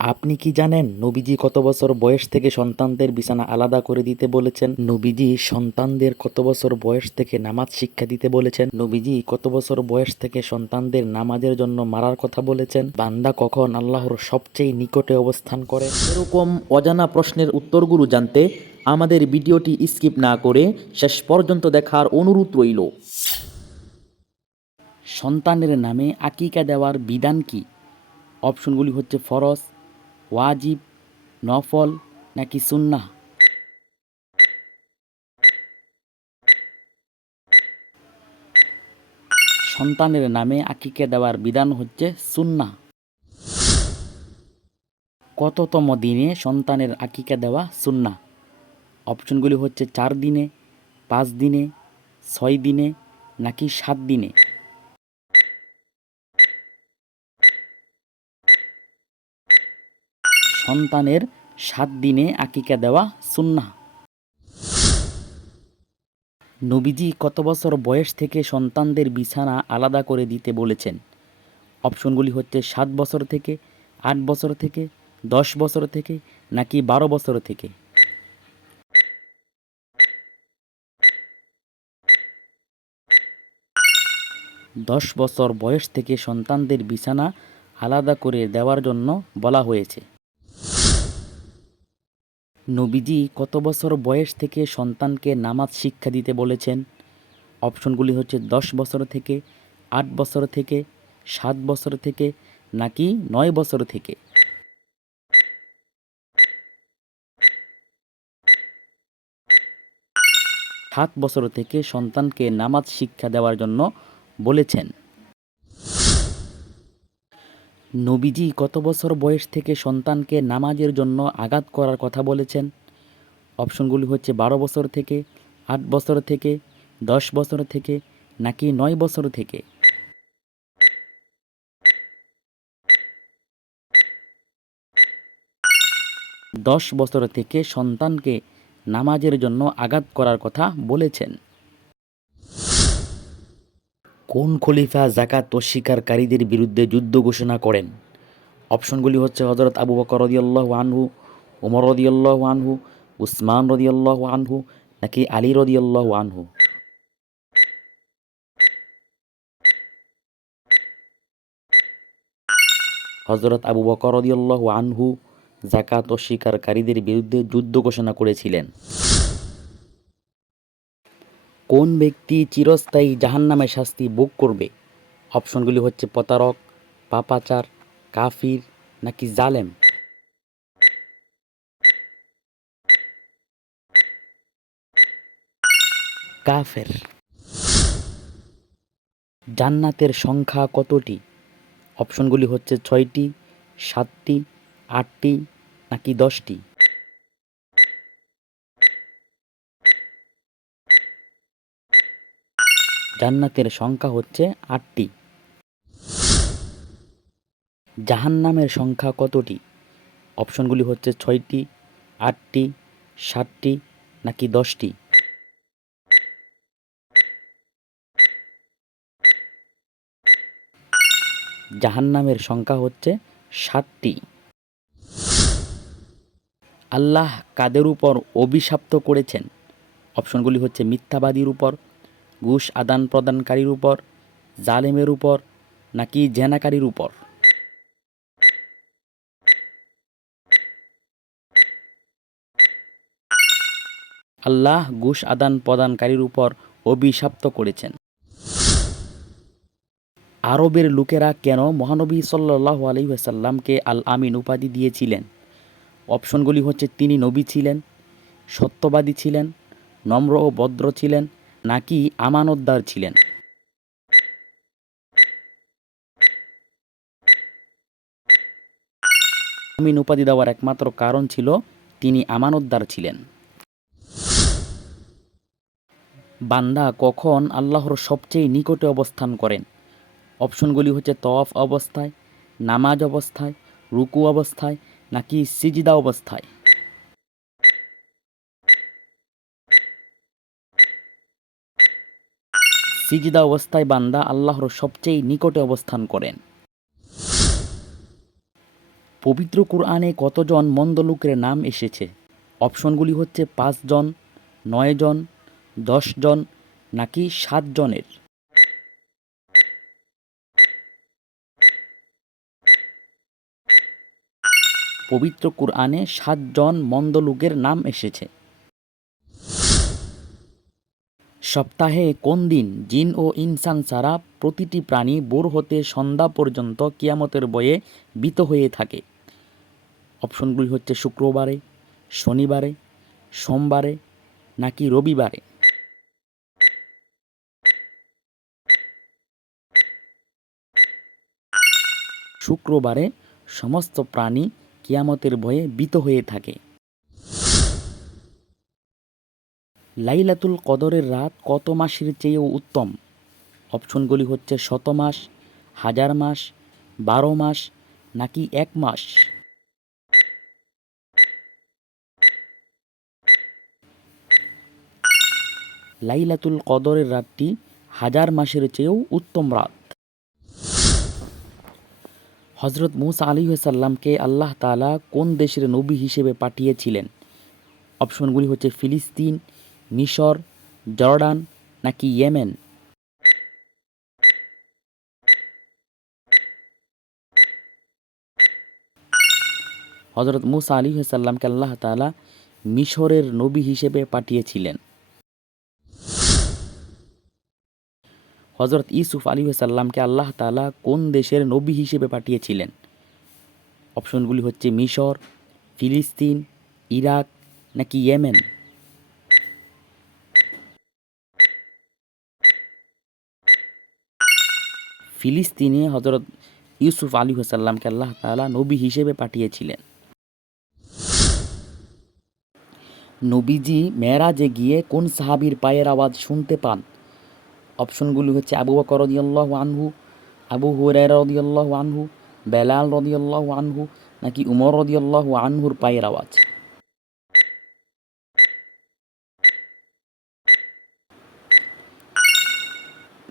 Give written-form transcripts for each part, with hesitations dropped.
আপনি কি জানেন নবীজি কত বছর বয়স থেকে সন্তানদের বিছানা আলাদা করে দিতে বলেছেন? নবীজি সন্তানদের কত বছর বয়স থেকে নামাজ শিক্ষা দিতে বলেছেন? নবীজি কত বছর বয়স থেকে সন্তানদের নামাজের জন্য মারার কথা বলেছেন? বান্দা কখন আল্লাহর সবচেয়ে নিকটে অবস্থান করে? এরকম অজানা প্রশ্নের উত্তরগুলো জানতে আমাদের ভিডিওটি স্কিপ না করে শেষ পর্যন্ত দেখার অনুরোধ রইল। সন্তানের নামে আকিকা দেওয়ার বিধান কি? অপশনগুলি হচ্ছে ফরজ, ওয়াজিব, নফল নাকি সুন্নাহ। সন্তানের নামে আকিকা দেওয়ার বিধান হচ্ছে সুন্নাহ। কততম দিনে সন্তানের আকিকা দেওয়া সুন্নাহ? অপশনগুলি হচ্ছে 4 দিনে, 5 দিনে, 6 দিনে নাকি 7 দিনে। সন্তানের 7 দিনে আকিকা দেওয়া সুন্নাহ। নবীজি কত বছর বয়স থেকে সন্তানদের বিছানা আলাদা করে দিতে বলেছেন? অপশনগুলি হচ্ছে 7 বছর থেকে, 8 বছর থেকে, 10 বছর থেকে নাকি 12 বছর থেকে। 10 বছর বয়স থেকে সন্তানদের বিছানা আলাদা করে দেওয়ার জন্য বলা হয়েছে। নবীজি কত বছর বয়স থেকে সন্তানকে নামাজ শিক্ষা দিতে বলেছেন? অপশনগুলি হচ্ছে 10 বছর থেকে, 8 বছর থেকে, 7 বছর থেকে নাকি 9 বছর থেকে। 7 বছর থেকে সন্তানকে নামাজ শিক্ষা দেওয়ার জন্য বলেছেন। নবীজি কত বছর বয়স থেকে সন্তানকে নামাজের জন্য আগাত করার কথা বলেছেন? অপশনগুলি হচ্ছে 12 বছর থেকে, 8 বছর থেকে, 10 বছর থেকে নাকি 9 বছর থেকে। 10 বছর থেকে সন্তানকে নামাজের জন্য আগাত করার কথা বলেছেন। কোন খলিফা যাকাত অস্বীকারীদের বিরুদ্ধে যুদ্ধ ঘোষণা করেন? অপশনগুলি হচ্ছে হযরত আবু বকর রাদিয়াল্লাহু আনহু, ওমর রাদিয়াল্লাহু আনহু, উসমান রাদিয়াল্লাহু আনহু নাকি আলী রাদিয়াল্লাহু আনহু। হযরত আবু বকর রাদিয়াল্লাহু আনহু যাকাত অস্বীকারীদের বিরুদ্ধে যুদ্ধ ঘোষণা করেছিলেন। কোন ব্যক্তি চিরস্থায়ী জাহান্নামের শাস্তি ভোগ করবে? অপশনগুলি হচ্ছে প্রতারক, পাপাচার, কাফির নাকি জালেম। কাফের। জান্নাতের সংখ্যা কতটি? অপশনগুলি হচ্ছে 6টি, 7টি, 8টি নাকি 10টি। জান্নাতের সংখ্যা হচ্ছে 8টি। জাহান্নামের সংখ্যা কতটি? অপশনগুলি হচ্ছে 6টি, 8টি, 7টি নাকি 10টি। জাহান্নামের সংখ্যা হচ্ছে 7টি। আল্লাহ কাদের উপর অভিশপ্ত করেছেন? অপশনগুলি হচ্ছে মিথ্যাবাদীর উপর, ঘুষ আদান প্রদানকারীর উপর, জালেমের উপর নাকি জেনাকারীর উপর। আল্লাহ ঘুষ আদান প্রদানকারীর উপর অভিশপ্ত করেছেন। আরবের লোকেরা কেন মহানবী সাল্লাল্লাহু আলাইহি ওয়াসাল্লামকে আল আমিন উপাধি দিয়েছিলেন? অপশনগুলি হচ্ছে তিনি নবী ছিলেন, সত্যবাদী ছিলেন, নম্র ও ভদ্র ছিলেন নাকি আমানতদার ছিলেন। আমিন উপাধি দেওয়ার একমাত্র কারণ ছিল তিনি আমানতদার ছিলেন। বান্দা কখন আল্লাহর সবচেয়ে নিকটে অবস্থান করেন? অপশনগুলি হচ্ছে তওয়াফ অবস্থায়, নামাজ অবস্থায়, রুকু অবস্থায় নাকি সিজদা অবস্থায়। সিজদা অবস্থায় বান্দা আল্লাহর সবচেয়ে নিকটে অবস্থান করেন। পবিত্র কুরআনে কতজন মন্দ লোকের নাম এসেছে? অপশনগুলি হচ্ছে ৫ জন, ৯ জন, ১০ জন নাকি ৭ জনের। পবিত্র কুরআনে ৭ জন মন্দ লোকের নাম এসেছে। সপ্তাহে কোন দিন জিন ও ইনসান ছাড়া প্রতিটি প্রাণী ভোর হতে সন্ধ্যা পর্যন্ত কিয়ামতের ভয়ে ভীত হয়ে থাকে? অপশনগুলি হচ্ছে শুক্রবারে, শনিবারে, সোমবারে নাকি রবিবারে। শুক্রবারে সমস্ত প্রাণী কিয়ামতের ভয়ে ভীত হয়ে থাকে। লাইলাতুল কদরের রাত কত মাসের চেয়েও উত্তম? অপশনগুলি হচ্ছে ১০০ মাস, ১০০০ মাস, ১২ মাস নাকি ১ মাস। লাইলাতুল কদরের রাতটি ১০০০ মাসের চেয়েও উত্তম রাত। হযরত মূসা আলাইহিসসালামকে আল্লাহ তাআলা কোন দেশের নবী হিসেবে পাঠিয়েছিলেন? অপশনগুলি হচ্ছে ফিলিস্তিন, মিশর, জর্ডান নাকি ইয়েমেন। হযরত মূসা আলাইহিসসালামকে আল্লাহ তাআলা মিশরের নবী হিসেবে পাঠিয়েছিলেন। হযরত ইউসুফ আলাইহিসসালামকে আল্লাহ তাআলা কোন দেশের নবী হিসেবে পাঠিয়েছিলেন? অপশনগুলি হচ্ছে মিশর, ফিলিস্তিন, ইরাক নাকি ইয়েমেন। ফিলিস্তিনে হযরত ইউসুফ আলাইহিসসালামকে আল্লাহ তাআলা নবী হিসেবে পাঠিয়েছিলেন। নবীজি মেরাজে গিয়ে কোন সাহাবীর পায়ের আওয়াজ শুনতে পান? অপশনগুলি হচ্ছে আবু বকর রাদিয়াল্লাহু আনহু, আবু হুরায়রা রাদিয়াল্লাহু আনহু, বেলাল রাদিয়াল্লাহু আনহু নাকি উমর রাদিয়াল্লাহু আনহুর পায়ের আওয়াজ।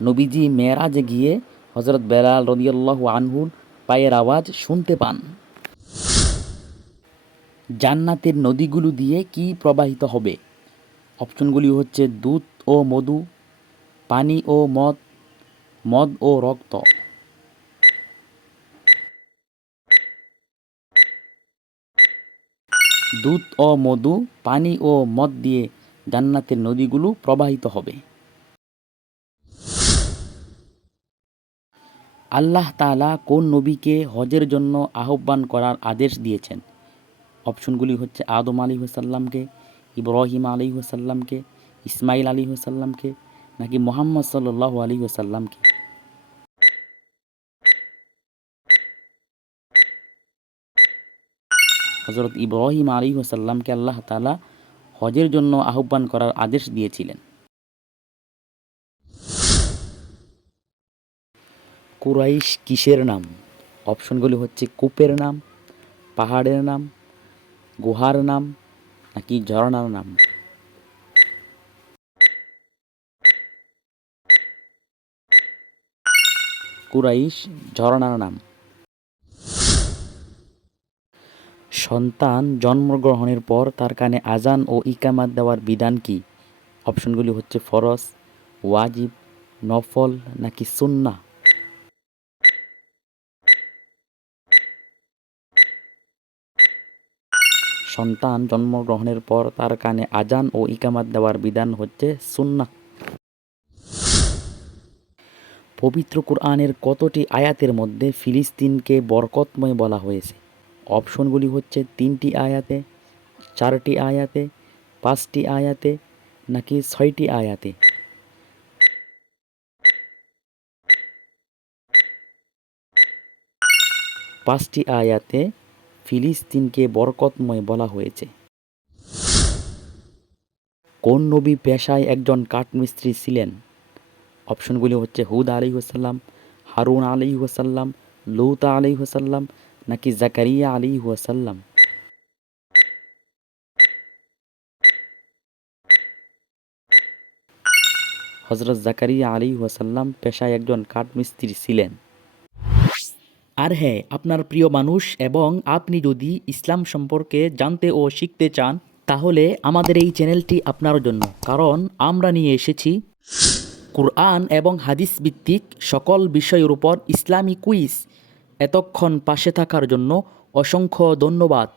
নবীজি মেরাজে গিয়ে হযরত বেলাল রাদিয়াল্লাহু আনহুর পায়ের আওয়াজ শুনতে পান। জান্নাতের নদীগুলো দিয়ে কি প্রবাহিত হবে? অপশনগুলি হচ্ছে দুধ ও মধু, পানি ও মদ, মদ ও রক্ত। দুধ ও মধু, পানি ও মদ দিয়ে জান্নাতের নদীগুলো প্রবাহিত হবে। আল্লাহ তাআলা কোন নবীকে হজের জন্য আহ্বান করার আদেশ দিয়েছেন? অপশনগুলি হচ্ছে আদম আলাইহিসসালামকে, ইব্রাহিম আলাইহিসসালামকে, ইসমাইল আলাইহিসসালামকে নাকি মুহাম্মদ সাল্লাল্লাহু আলাইহি ওয়াসাল্লামকে। হযরত ইব্রাহিম আলাইহিসসালামকে আল্লাহ তাআলা হজের জন্য আহ্বান করার আদেশ দিয়েছিলেন। কুরাইশ কিসের নাম? অপশনগুলি হচ্ছে কূপের নাম, পাহাড়ের নাম, গুহার নাম নাকি ঝর্ণার নাম। কুরাইশ ঝর্ণার নাম। সন্তান জন্মগ্রহণের পর তার কানে আজান ও ইকামাত দেওয়ার বিধান কি? অপশনগুলি হচ্ছে ফরজ, ওয়াজিব, নফল নাকি সুন্নাহ। সন্তান জন্মগ্রহণের পর তার কানে আজান ও ইকামাত দেওয়ার বিধান হচ্ছে সুন্নাহ। পবিত্র কুরআনের কতটি আয়াতের মধ্যে ফিলিস্তিনকে বরকতময় বলা হয়েছে? অপশনগুলি হচ্ছে 3টি আয়াতে, 4টি আয়াতে, 5টি আয়াতে নাকি 6টি আয়াতে। 5টি আয়াতে ফিলিস্তিনকে বরকতময় বলা হয়েছে। কোন নবী পেশায় একজন কাঠমিস্ত্রি ছিলেন? অপশনগুলি হচ্ছে হুদ আলাইহিসসালাম, হারুন আলাইহিসসালাম, লূত আলাইহিসসালাম নাকি জাকারিয়া আলাইহিসসালাম। হযরত জাকারিয়া আলাইহিসসালাম পেশায় একজন কাঠমিস্ত্রি ছিলেন। আর হ্যাঁ, আপনার প্রিয় মানুষ এবং আপনি যদি ইসলাম সম্পর্কে জানতে ও শিখতে চান তাহলে আমাদের এই চ্যানেলটি আপনার জন্য, কারণ আমরা নিয়ে এসেছি কুরআন এবং হাদিস ভিত্তিক সকল বিষয়ের উপর ইসলামী কুইজ। এতক্ষণ পাশে থাকার জন্য অসংখ্য ধন্যবাদ।